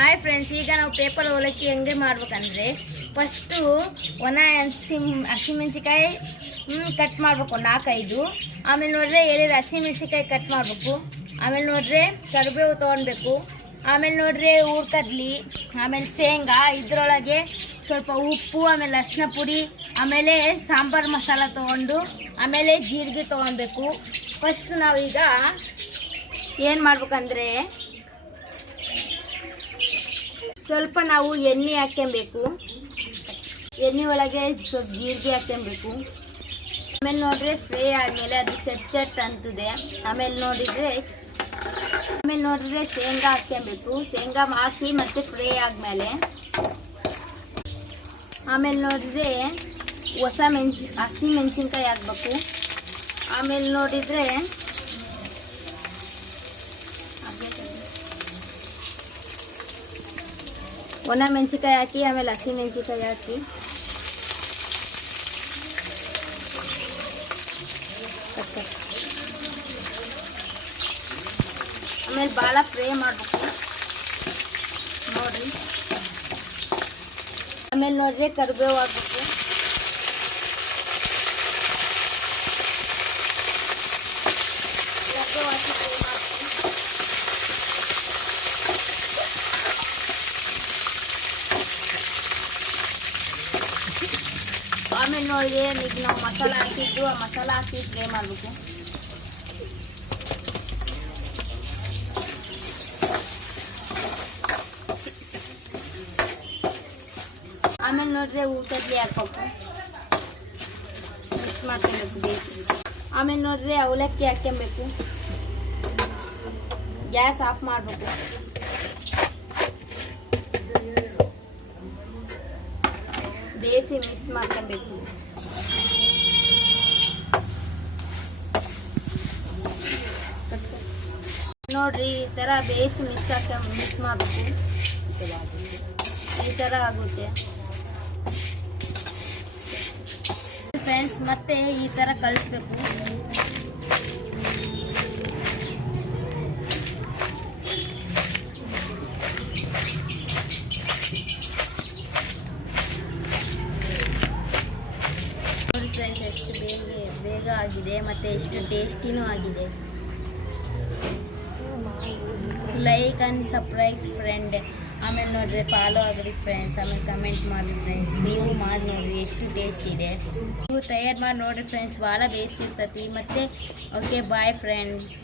Hi friends, ಈಗ ನಾವು paper ಅವಲಕ್ಕಿ ಹೆಂಗೆ ಮಾಡ್ಬೇಕಂದ್ರೆ ಫಸ್ಟು ಒಣ ಹಸಿಮೆಣ್ಸಿಕಾಯಿ ಕಟ್ ಮಾಡಬೇಕು 4-5. ಆಮೇಲೆ ನೋಡಿದ್ರೆ 7 ಹಸಿಮೆಣ್ಸಿಕಾಯಿ ಕಟ್ ಮಾಡಬೇಕು. ಆಮೇಲೆ ನೋಡಿದ್ರೆ ಕರಿಬೇವು ತೊಗೊಳ್ಬೇಕು. ಆಮೇಲೆ ನೋಡಿದ್ರೆ ಹುರ್ಕಡ್ಲಿ, ಆಮೇಲೆ ಶೇಂಗಾ, ಇದರೊಳಗೆ ಸ್ವಲ್ಪ ಉಪ್ಪು, ಆಮೇಲೆ ಅರಿಶಿನ ಪುಡಿ, ಆಮೇಲೆ ಸಾಂಬಾರು ಮಸಾಲ ತೊಗೊಂಡು ಆಮೇಲೆ ಜೀರಿಗೆ ತೊಗೊಳ್ಬೇಕು. ಫಸ್ಟ್ ನಾವೀಗ ಏನು ಮಾಡ್ಬೇಕಂದ್ರೆ ಸ್ವಲ್ಪ ನಾವು ಎಣ್ಣೆ ಹಾಕ್ಕೊಬೇಕು. ಎಣ್ಣೆ ಒಳಗೆ ಸ್ವಲ್ಪ ಜೀರಿಗೆ ಹಾಕ್ಕೊಬೇಕು. ಆಮೇಲೆ ನೋಡಿದ್ರೆ ಫ್ರೈ ಆದಮೇಲೆ ಅದು ಚಟ್ ಅಂತದೆ. ಆಮೇಲೆ ನೋಡಿದ್ರೆ ಶೇಂಗಾ ಹಾಕ್ಕೊಬೇಕು. ಶೇಂಗಾ ಹಾಕಿ ಮತ್ತೆ ಫ್ರೈ ಆದಮೇಲೆ ಆಮೇಲೆ ನೋಡಿದ್ರೆ ಹಸಿ ಮೆಣಸಿನ್ಕಾಯಿ ಹಾಕ್ಬೇಕು. ಆಮೇಲೆ ನೋಡಿದರೆ ಒಣ ಮೆಣಸಿನ್ಕಾಯಿ ಹಾಕಿ, ಆಮೇಲೆ ಹಸಿ ಮೆಣಸಿನ್ಕಾಯಿ ಹಾಕಿ ಆಮೇಲೆ ಭಾಳ ಫ್ರೈ ಮಾಡಬೇಕು ನೋಡಿರಿ. ಆಮೇಲೆ ನೋಡಿದ್ರೆ ಕರಿಬೇವು ಹಾಕ್ಬೇಕು. ಕರಿಬೇವು ಹಾಕಿ ಫ್ರೈ ಮಾಡಬೇಕು. ಆಮೇಲೆ ನೋಡಿದ್ರೆ ಈಗ ನಾವು ಮಸಾಲ ಹಾಕಿದ್ದು, ಆ ಮಸಾಲ ಹಾಕಿ ಫ್ರೈ ಮಾಡಬೇಕು. ಆಮೇಲೆ ನೋಡಿದ್ರೆ ಊಟದಲ್ಲಿ ಹಾಕ್ಬೇಕು, ಮಿಕ್ಸ್ ಮಾಡ್ಕೊಬೇಕು ಬೇಕು. ಆಮೇಲೆ ನೋಡಿದ್ರೆ ಅವಲಕ್ಕಿ ಹಾಕ್ಕೊಬೇಕು. ಗ್ಯಾಸ್ ಆಫ್ ಮಾಡಬೇಕು. ಬೇಯಿಸಿ ಮಿಕ್ಸ್ ಮಾಡ್ಕೊಬೇಕು. ನೋಡ್ರಿ, ಈ ಥರ ಬೇಯಿಸಿ ಮಿಕ್ಸ್ ಮಾಡಬೇಕು. ಈ ಥರ ಆಗುತ್ತೆ ಫ್ರೆಂಡ್ಸ್. ಮತ್ತೆ ಈ ಥರ ಕಲಿಸ್ಬೇಕು. ಎಷ್ಟು ಬೇಗ ಆಗಿದೆ ಮತ್ತು ಎಷ್ಟು ಟೇಸ್ಟಿನೂ ಆಗಿದೆ. Like and subscribe friend. ಆಮೇಲೆ ನೋಡಿದ್ರೆ ಫಾಲೋ ಆಗಿರಿ ಫ್ರೆಂಡ್ಸ್. ಆಮೇಲೆ ಕಮೆಂಟ್ ಮಾಡಿ ಫ್ರೆಂಡ್ಸ್. ನೀವು ಮಾಡಿ ನೋಡಿರಿ ಎಷ್ಟು ಟೇಸ್ಟ್ ಇದೆ. ನೀವು ತಯಾರು ಮಾಡಿ ನೋಡಿರಿ ಫ್ರೆಂಡ್ಸ್. ಭಾಳ ಬೇಯಿಸಿರ್ತತಿ. ಮತ್ತು ಓಕೆ, ಬಾಯ್ ಫ್ರೆಂಡ್ಸ್.